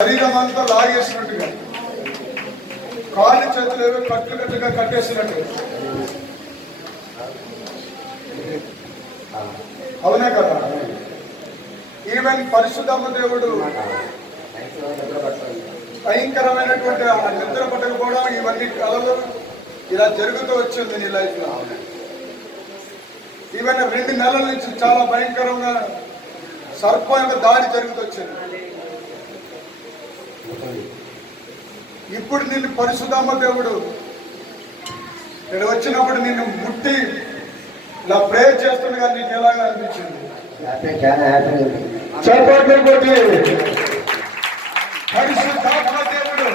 శరీరం అంతా లాగేసినట్టుగా కాళ్ళు చేతులు ఏవో కట్లు కట్టుగా కట్టేసినట్టు. అవునే కదా? ఈవెన్ పరిశుద్ధమ్మ దేవుడు భయంకరమైనటువంటి ఆ నిద్ర పట్టకపోవడం ఇవన్నీ కలలు ఇలా జరుగుతూ వచ్చింది నీ లైఫ్లో ఈవెన్ రెండు నెలల నుంచి చాలా భయంకరంగా సర్పం దాడి జరుగుతూ వచ్చింది. ఇప్పుడు నిన్ను పరిశుద్ధమ్మ దేవుడు ఇక్కడ వచ్చినప్పుడు నిన్ను ముట్టి ఇలా ప్రేయర్ చేస్తుండగా నీకు ఎలాగా అనిపించింది? పరిశుద్ధాత్మ దేవుడు.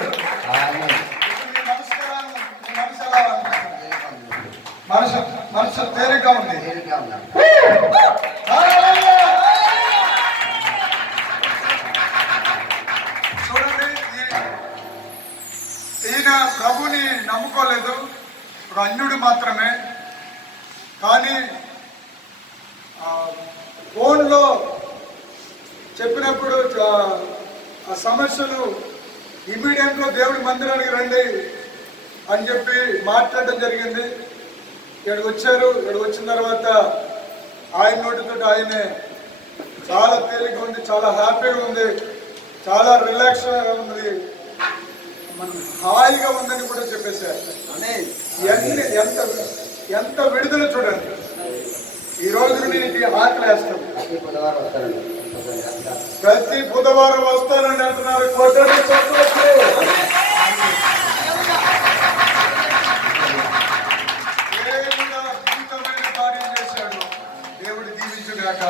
మనసు? మనసు తేలిక ఉంది. ఈయన ప్రభుని నమ్ముకోలేదు. ఒక అన్యుడు మాత్రమే. కానీ ఆ, ఫోన్లో చెప్పినప్పుడు ఆ, ఆ సమస్యలు ఇమీడియట్గా దేవుడి మందిరానికి రండి అని చెప్పి మాట్లాడడం జరిగింది. ఇక్కడికి వచ్చారు. ఇక్కడికి వచ్చిన తర్వాత ఆయన నోటితో ఆయనే చాలా తేలిక ఉంది చాలా హ్యాపీగా ఉంది చాలా రిలాక్స్గా ఉంది. మనం హాయిగా ఉందని కూడా చెప్పేశారు. ఇవన్నీ ఎంత ఎంత విడుదల చూడండి. ఈ రోజు నేను ఆకలి వేస్తాను ప్రతి బుధవారం వస్తానని అంటున్నారు. కొట్టడం దేవుడు దీవించుగాక.